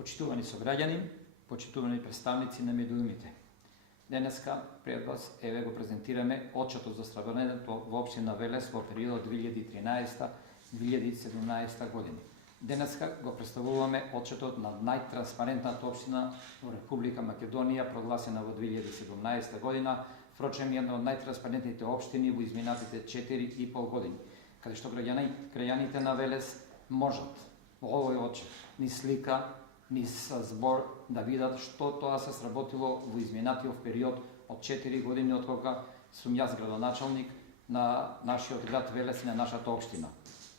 Почитувани сограѓани, почитувани представници на медиумите. Денеска пред вас еве го презентираме отчетот за стварувањето во општина Велес во периодот 2013-2017 година. Денеска го представуваме отчетот на најтранспарентната општина во Република Македонија, прогласена во 2017 година, впрочем една од најтранспарентните општини во изминатите 4,5 години, каде што граѓаните на Велес можат во овој отчет ни слика, ни збор да видат што тоа се сработило во изминатиот период од 4 години од кога сум јас градоначалник на нашиот град Велес и на нашата општина.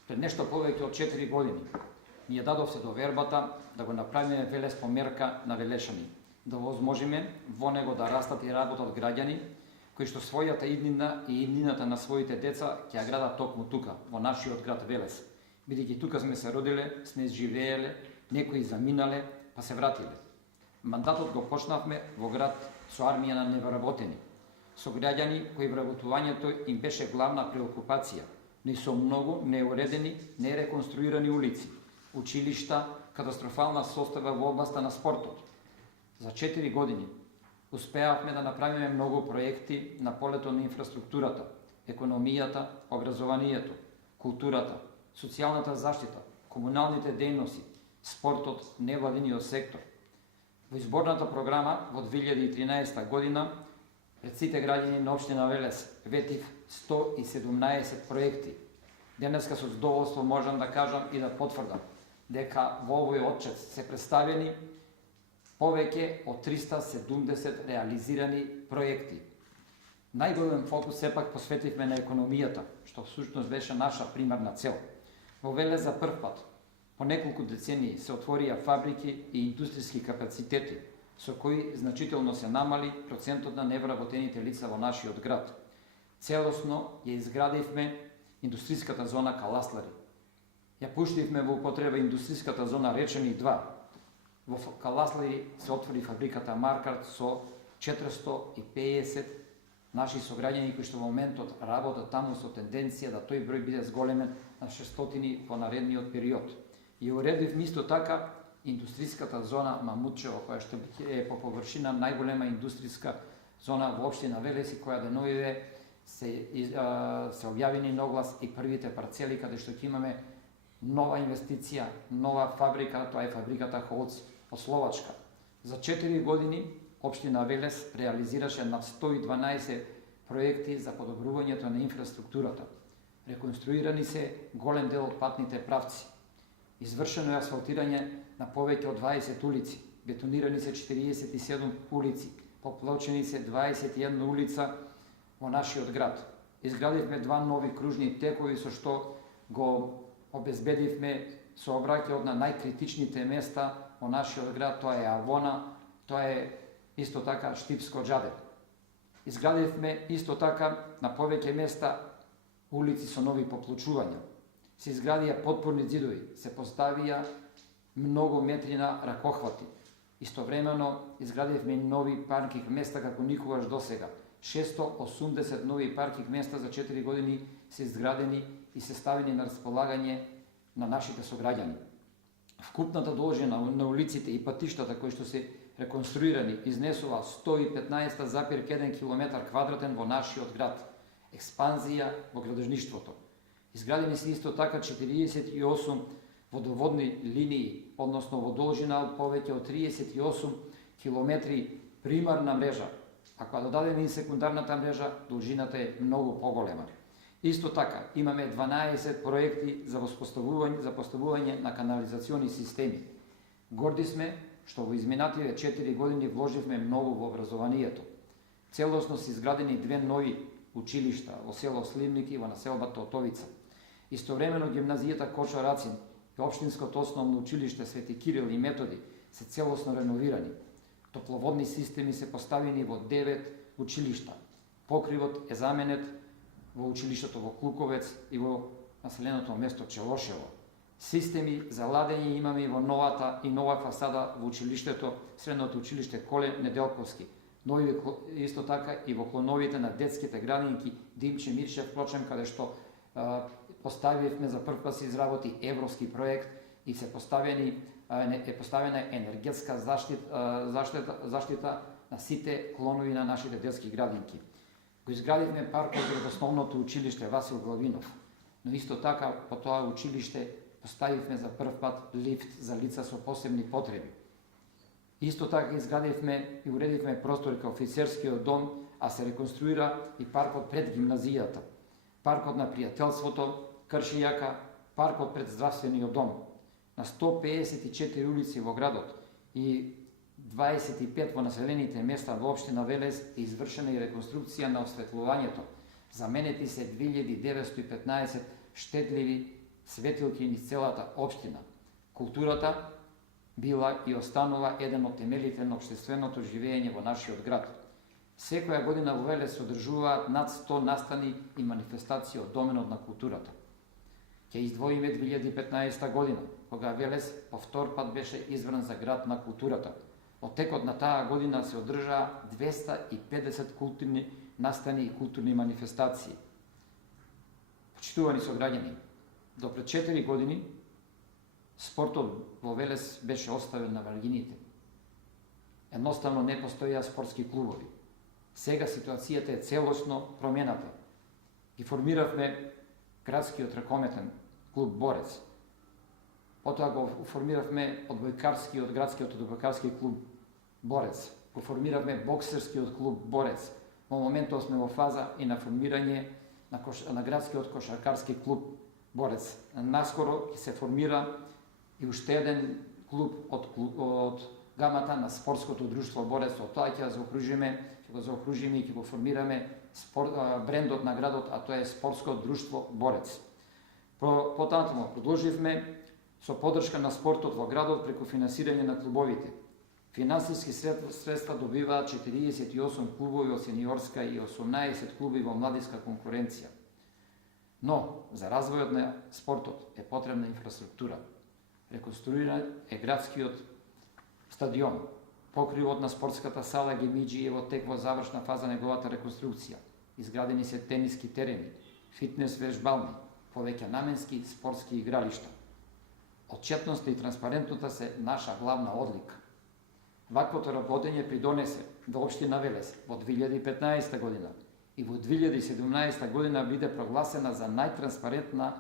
Пред нешто повеќе од 4 години ние дадовте довербата да го направиме Велес по мерка на велешани, да возможиме во него да растат и работат граѓани кои што својата иднина и иднината на своите деца ќе ја градат токму тука, во нашиот град Велес. Бидејќи тука сме се родиле, сме живееле, некои заминале, па се вратиле. Мандатот го почнавме во град со армија на невработени, со граѓани кои вработувањето им беше главна преокупација, но и со многу неуредени, нереконструирани улици, училишта, катастрофална состава во областа на спортот. За 4 години успеавме да направиме многу проекти на полето на инфраструктурата, економијата, образованието, културата, социјалната заштита, комуналните дејности, спортот, невладиниот сектор. Во изборната програма во 2013 година пред сите граѓани на општина Велес ветив 117 проекти. Денеска со задоволство можам да кажам и да потврдам дека во овој отчет се представени повеќе од 370 реализирани проекти. Најголем фокус сепак посветивме на економијата, што всушност беше наша примарна цел. Во Велес за прв пат по неколку децении се отворија фабрики и индустријски капацитети, со кои значително се намали процентот на невработените лица во нашиот град. Целосно ја изградивме индустријската зона Каласлари. Ја пуштивме во употреба индустријската зона Речени 2. Во Каласлари се отвори фабриката Маркарт со 450 наши сограѓани кои што во моментот работат таму со тенденција да тој број биде зголемен на 600 во наредниот период. И уредивме исто така индустријската зона Мамутчево, која што е по површина најголема индустријска зона во општина Велес и која деновиве се објавени на оглас и првите парцели каде што ќе имаме нова инвестиција, нова фабрика, тоа е фабриката Холц од Словачка. За 4 години општина Велес реализираше над 112 проекти за подобрувањето на инфраструктурата. Реконструирани се голем дел од патните правци. Извршено е асфалтирање на повеќе од 20 улици, бетонирани се 47 улици, поплочени се 21 улица во нашиот град. Изградивме 2 нови кружни текови со што го обезбедивме сообраќајот на најкритичните места во нашиот град, тоа е Авона, тоа е исто така Штипско џаде. Изградивме исто така на повеќе места улици со нови поплочувања. Се изградија потпорни ѕидови, се поставија многу метри на ракохвати. Истовремено изградивме нови паркинг места како никогаш досега. 680 нови паркинг места за 4 години се изградени и се ставени на располагање на нашите сограѓани. Вкупната должина на улиците и патиштата кои што се реконструирани изнесува 115,1 км квадратен во нашиот град. Експанзија во градежништвото. Изградени се исто така 48 водоводни линии, односно во должина повеќе од 38 км примарна мрежа, а кога додадеме и секундарната мрежа, должината е многу поголема. Исто така, имаме 12 проекти за поставување на канализациони системи. Горди сме што во изминативе 4 години вложивме многу во образованието. Целосно се изградени 2 нови училишта во село Сливник и во населбата Отовица. Истовремено гимназијата Кочо Рацин и општинското основно училиште Свети Кирил и Методи се целосно реновирани. Топловодни системи се поставени во 9 училишта. Покривот е заменет во училиштето во Клуковец и во населеното место Челошево. Системи за ладење имаме и во нова фасада во училиштето, средното училиште Коле Неделковски. Нови исто така и во клоновите на детските градинки Димче Миршев, впрочем, каде што поставивме за прв пат се изработи европски проект и се поставени е поставена енергетска заштита на сите клонови на нашите детски градинки. Го изградивме паркот пред основното училиште Васил Главинов, но исто така по тоа училиште поставивме за прв пат лифт за лица со посебни потреби. Исто така изградивме и уредивме простори кај офицерскиот дом, а се реконструира и паркот пред гимназијата, паркот на пријателството, Кршијака, паркот пред здравствениот дом. На 154 улици во градот и 25 во населените места во општина Велес е извршена и реконструкција на осветлувањето. Заменети се 2915 штедливи светилки низ целата општина. Културата била и останува еден од темелите на општественото живење во нашиот град. Секоја година во Велес се одржуваат над 100 настани и манифестации од доменот на културата. Ќе издвоиме 2015 година, кога Велес по втор пат беше избран за град на културата. Од текот на таа година се одржаа 250 културни настани и културни манифестации. Почитувани сограѓани, до пред 4 години спортот во Велес беше оставен на маргините. Едноставно не постоја спортски клубови. Сега ситуацијата е целосно промената. Ги формиравме градскиот ракометен клуб Борец. Потоа го формиравме одбојкарскиот градскиот одбојкарски клуб Борец. Го формиравме боксерскиот клуб Борец. Во моментот сме во фаза и на формирање на градскиот кошаркарски клуб Борец. Наскоро ќе се формира и уште еден клуб од гамата на спортското друштво Борец. Од тоа ќе го заокружиме и ќе го формираме брендот на градот, а тоа е спортско друштво Борец. Потаму продолживме со поддршка на спортот во градот преку финансирање на клубовите. Финансиски средства добиваат 48 клубови од сениорска и 18 клуби во младинска конкуренција. Но за развојот на спортот е потребна инфраструктура. Реконструиран е градскиот стадион. Покривот на спортската сала Гемиџи е во тек во завршна фаза неговата реконструкција. Изградени се тениски терени, фитнес вежбални, повеќе наменски спортски игралишта. Отчетноста и транспарентноста се наша главна одлика. Ваквото работење придонесе до општина Велес во 2015 година и во 2017 година биде прогласена за најтранспарентна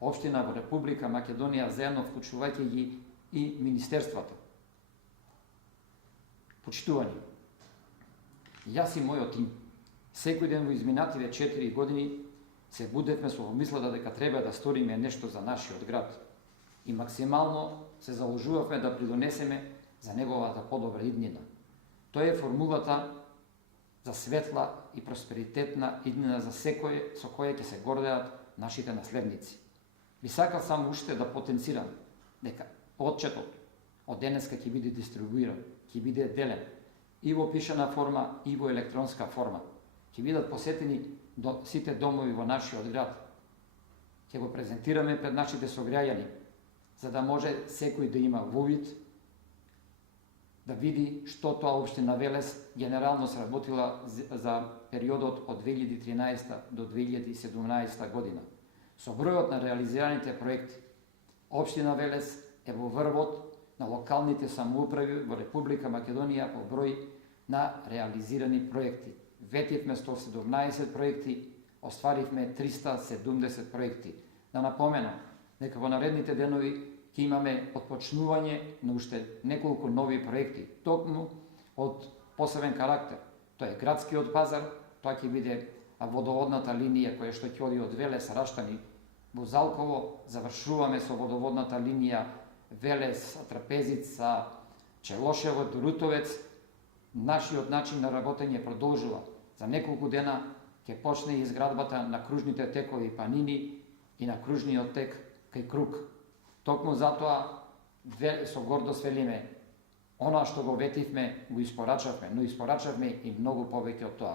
општина во Република Македонија, заедно вклучувајќи ги и министерствата. Почитувани, јас и мојот тим секој ден во изминативе 4 години се будевме со мислата дека треба да сториме нешто за нашиот град и максимално се заложувавме да придонесеме за неговата подобра иднина. Тоа е формулата за светла и просперитетна иднина за секој со која ќе се гордеат нашите наследници. Би сакал само уште да потенцирам дека отчетот од денеска ќе биде дистрибуиран, ќе биде делен и во пишана форма и во електронска форма. Ќе бидат посетени до сите домови во нашиот град. Ќе го презентираме пред нашите сограѓани, за да може секој да има вовид, да види што тоа општина Велес генерално сработила за периодот од 2013 до 2017 година. Со бројот на реализираните проекти, општина Велес е во врвот на локалните самоуправи во Република Македонија по број на реализирани проекти. Ветивме 117 проекти, остваривме 370 проекти. Да напоменам дека во наредните денови ќе имаме отпочнување на уште неколку нови проекти, токму од посебен карактер. Тоа е градскиот пазар, тоа ќе биде водоводната линија која што ќе оди од Велес Раштани во Залково, завршуваме со водоводната линија Велес, Трапезица, Челошево, Дорутовец. Нашиот начин на работење продолжува. За неколку дена ќе почне изградбата на кружните текови Панини и на кружниот тек кај Круг. Токму затоа со гордост велиме, она што го ветивме, го испорачавме, но испорачавме и многу повеќе од тоа.